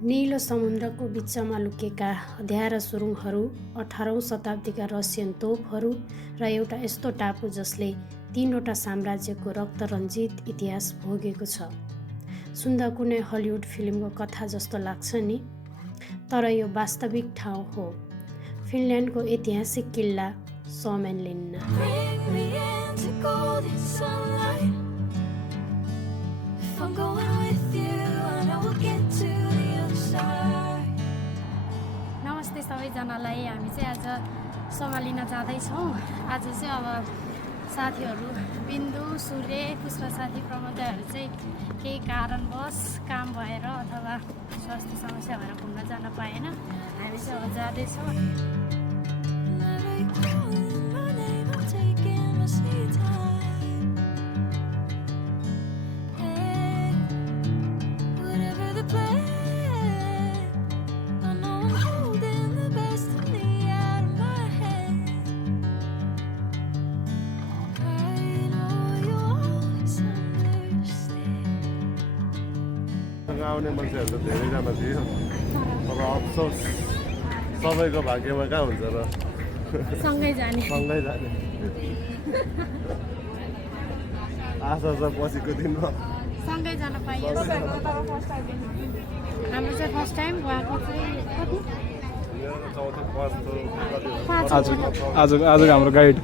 नीलो समुद्रको बिचमा लुकेका अँध्यारा सुरुङहरू, 18औं शताब्दीका रसियन तोपहरू र एउटा यस्तो टापु जसले 3वटा साम्राज्यको रक्तरञ्जित इतिहास भोगेको छ। सुन्दा कुनै हलिउड फिल्मको कथा जस्तो लाग्छ नि, तर यो वास्तविक ठाउँ हो। फिनल्यान्डको ऐतिहासिक किल्ला सोमेनलिन्ना। नमस्ते सबैजनालाई। हामी चाहिँ आज सोमेनलिन्ना जाँदैछौँ। आज चाहिँ अब साथीहरू बिन्दु, सूर्य, पुष्पा साथी, प्रमोदहरू चाहिँ केही कारणवश काम भएर अथवा स्वास्थ्य समस्या भएर घुम्न जान पाएन। हामी चाहिँ अब जाँदैछौँ। आउने मान्छेहरू त धेरैजना थियो, तर अफसोस सबैको भाग्यमा कहाँ हुन्छ र सँगै जाने आशा छ पछिको दिनमा सँगै जान पाइयो। हाम्रो चाहिँ फर्स्ट टाइम गएको चाहिँ आजको हाम्रो गाइड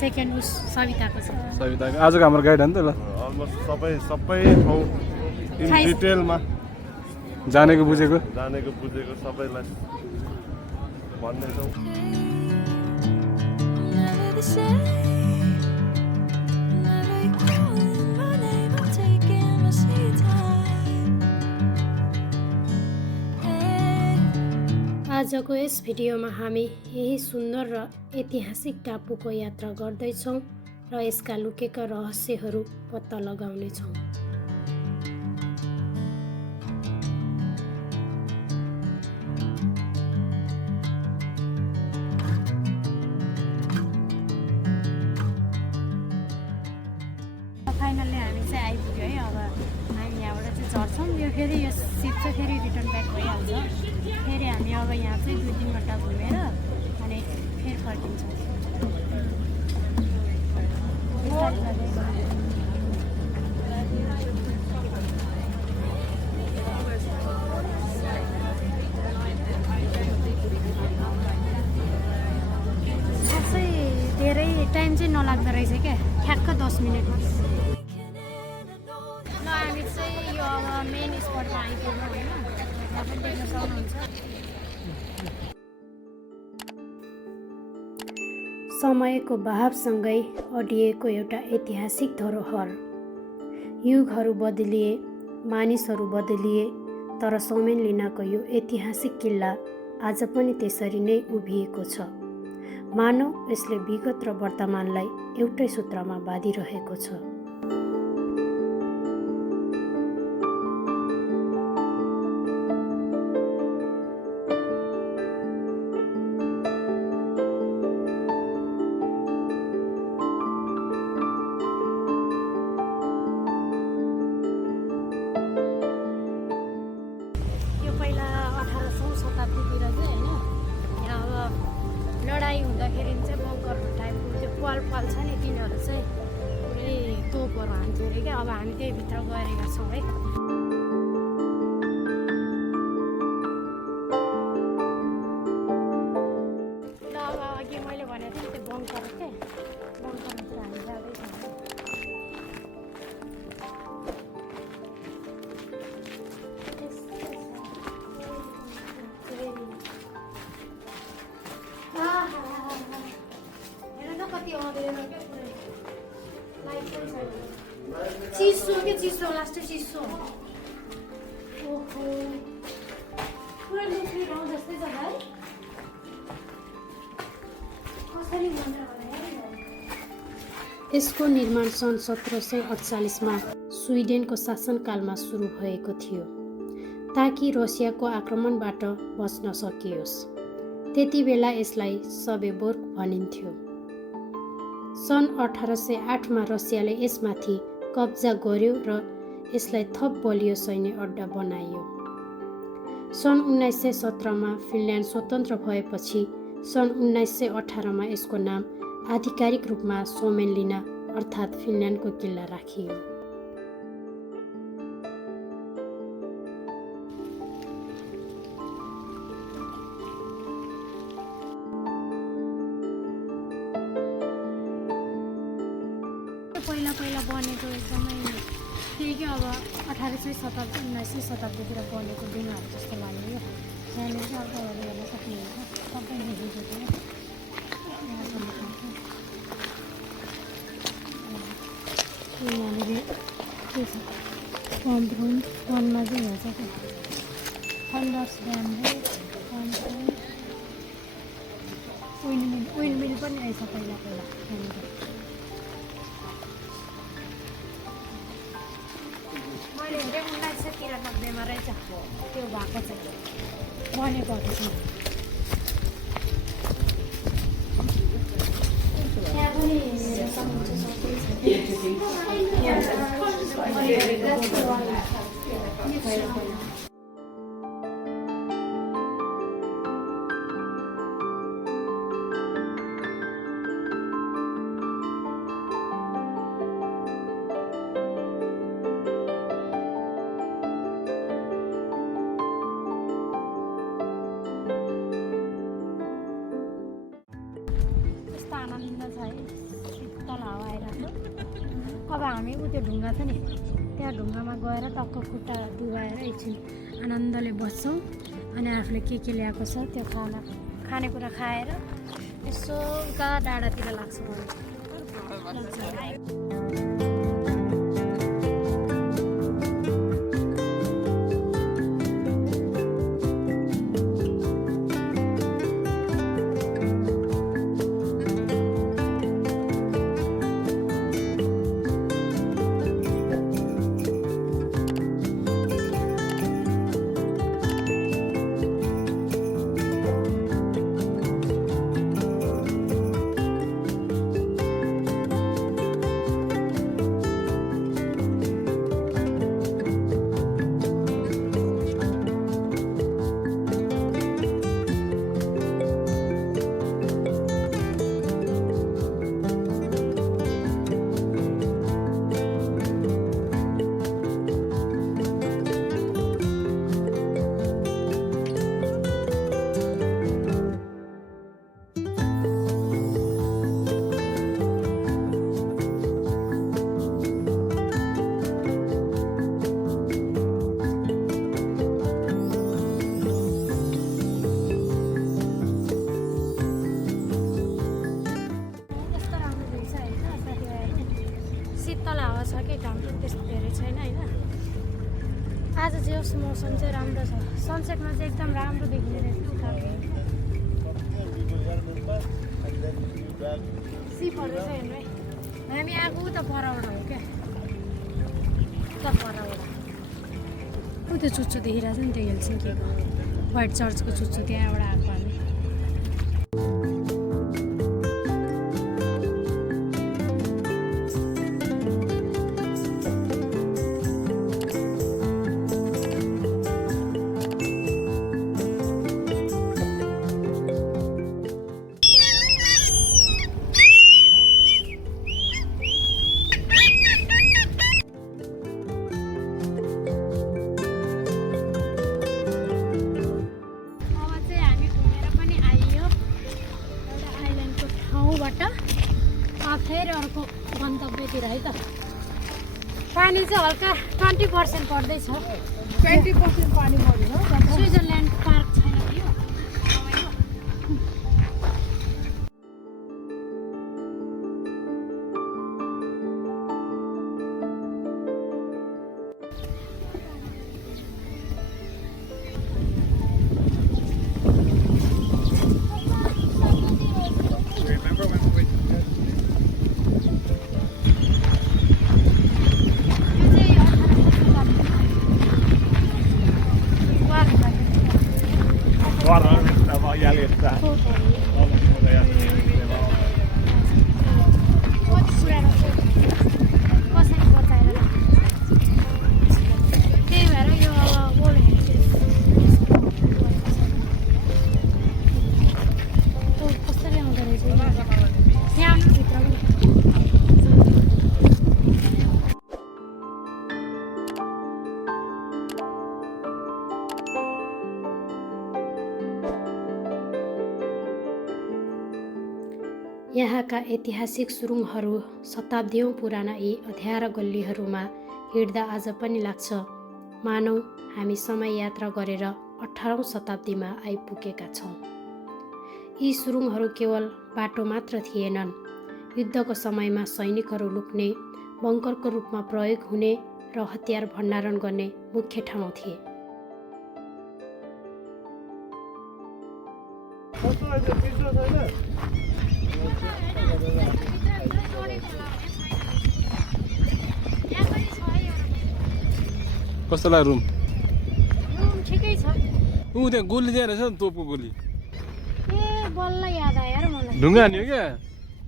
सेकेन्ड सविताको छ। आजको हाम्रो गाइड हो नि त। ल अलमोस्ट सबै ठाउँ इन डिटेलमा जानेको बुझेको सबैलाई भन्नेछौँ। आजको यस भिडियोमा हामी यही सुन्दर र ऐतिहासिक टापुको यात्रा गर्दैछौँ र यसका लुकेका रहस्यहरू पत्ता लगाउनेछौँ। फाइनल्ली हामी चाहिँ आइपुग्यो है। अब हामी यहाँबाट चाहिँ झर्छौँ। यो फेरि यो सिप चाहिँ फेरि रिटर्न ब्याक भइहाल्छ। फेरि हामी अब यहाँ चाहिँ 2-3 घन्टा घुमेर अनि फेरि फर्किन्छौँ। खासै धेरै टाइम चाहिँ नलाग्दो रहेछ क्या, ठ्याक्क 10 मिनटमा। ल हामी चाहिँ यो अब मेन स्पटमा आइपुग्यौँ होइन, यहाँ पनि देख्न सक्नुहुन्छ। समयको बहावसँगै अडिएको एउटा ऐतिहासिक धरोहर। युगहरू बदलिए, मानिसहरू बदलिए, तर सोमेनलिन्नाको यो ऐतिहासिक किल्ला आज पनि त्यसरी नै उभिएको छ। मानव यसले विगत र वर्तमानलाई एउटै सूत्रमा बाँधिरहेको छ। पहिला 18औं शताब्दीतिर चाहिँ होइन, यहाँ अब लडाइँ हुँदाखेरि चाहिँ बङ्कर टाइपको त्यो पाल छ नि, तिनीहरू चाहिँ पुरै तोपहरू हान्थ्यो अरे क्या। अब हामी त्यही भित्र गएका छौँ है। ल अब अघि मैले भनेको थिएँ त्यो बङ्कर के, बङ्करभित्र हामी जाँदैछौँ। चिसो लास्ट चिसो। ओहो, पुरै लुक्ने ठाउँ जस्तै छ है। कसरी भन्छ भने यसको निर्माण सन् 1748मा स्विडेनको शासनकालमा सुरु भएको थियो, ताकि रसियाको आक्रमणबाट बच्न सकियोस्। त्यति बेला यसलाई सबेबोर्ग भनिन्थ्यो। सन् 1808मा रसियाले यसमाथि कब्जा गर्यो र यसलाई थप बलियो सैन्य अड्डा बनाइयो। सन् 1917मा फिनल्यान्ड स्वतन्त्र भएपछि सन् 1918मा यसको नाम आधिकारिक रूपमा सोमेनलिना अर्थात् फिनल्यान्डको किल्ला राखियो। पहिला बनेको एकदमै त्यही कि अब 1800 शताब्दी 1900 शताब्दीतिर बनेको ढुङ्गाहरू जस्तो लाग्यो। यहाँनिर चाहिँ अब हेर्न सक्नुहुन्छ सबै लेखेको थियो। यहाँनिर के छ पम्प रुम वनमा चाहिँ हेर्छ क्या थन्डर्स ड्याम ओइल मिल पनि आएछ पहिला यहाँनिर। मैले हेरेँ 1993मा रहेछ त्यो भएको छ बनेकोहरू छ। त्यहाँ पनि हेरेर सक्नुहुन्छ सबै। आनन्द छ है शीतल हावा आइरहेको। अब हामी उ त्यो ढुङ्गा छ नि त्यहाँ ढुङ्गामा गएर टक्क खुट्टा डुबाएर एकछिन आनन्दले बस्छौँ अनि आफूले के ल्याएको छ त्यो खानेकुरा खाएर यसो उता डाँडातिर लाग्छौँ। शीतल हावा छ कि घाम पनि त्यस्तो धेरै छैन होइन। आज चाहिँ यस मौसम चाहिँ राम्रो छ। सनसेटमा चाहिँ एकदम राम्रो देखिने रहेछ। सिपहरू चाहिँ हेर्नु है हामी आएको उता परबाट हो क्या उता परबाट उ त्यो चुच्चो देखिरहेको छ नि त्यो हेलसिङ्कीको व्हाइट चर्चको चुच्चो त्यहाँबाट आएको हामी। फेरि अर्को गन्तव्यतिर है त। पानी चाहिँ हल्का 20% पर्दैछ। 20% पानी पऱ्यो स्विजरल्यान्ड पार्क छैन यो jäljittää. नेपालका ऐतिहासिक सुरुङहरू शताब्दीौँ पुराना यी अँध्यारा गल्लीहरूमा हिँड्दा आज पनि लाग्छ मानौ हामी समय यात्रा गरेर 18औं शताब्दीमा आइपुगेका छौँ। यी सुरुङहरू केवल बाटो मात्र थिएनन्, युद्धको समयमा सैनिकहरू लुक्ने, बङ्करको रूपमा प्रयोग हुने र हतियार भण्डारण गर्ने मुख्य ठाउँ थिए। कस्तो लाग्यो रुम? रुम ठिकै छ। त्यहाँ गोली दिएर रहेछ नि, तोपको गोली। ए बल्ल याद आयो यार मलाई। ढुङ्गा हान्यो क्या?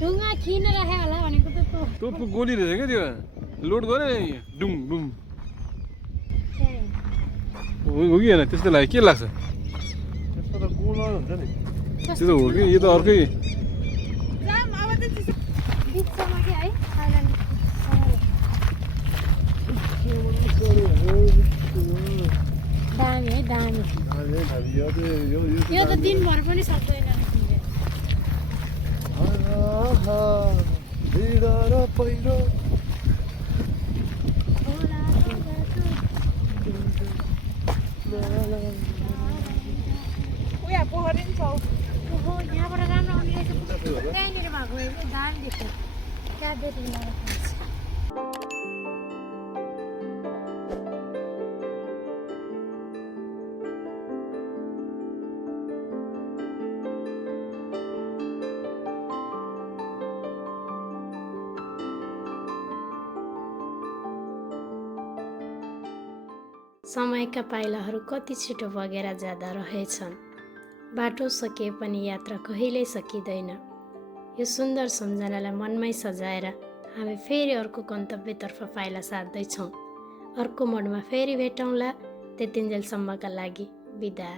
ढुङ्गा किन राखे होला भनेको त तोपको गोली रहेछ क्या त्यो, लोड गऱ्यो डुङ डुङ हो कि होइन? त्यस्तो लाग्यो, के लाग्छ? त्यस्तो त गोला हुन्छ नि। त्यो त हो कि, यो त अर्कै। बिचमा के है थाइल्यान्ड दामी है दामी। यो त दिनभर पनि सक्दैन उया पोखरी नि छ। ओहो यहाँबाट राम्रो आउने रहेछ। त्यहाँनिर भएको दामी देख्यो त्यहाँ बेटी समयका पाइलाहरू कति छिटो बगेर जाँदा रहेछन्। बाटो सकिए पनि यात्रा कहिल्यै सकिँदैन। यो सुन्दर सम्झनालाई मनमै सजाएर हामी फेरि अर्को गन्तव्यतर्फ पाइला सार्दैछौँ। अर्को मोडमा फेरि भेटौँला। त्यतिन्जेलसम्मका लागि बिदा।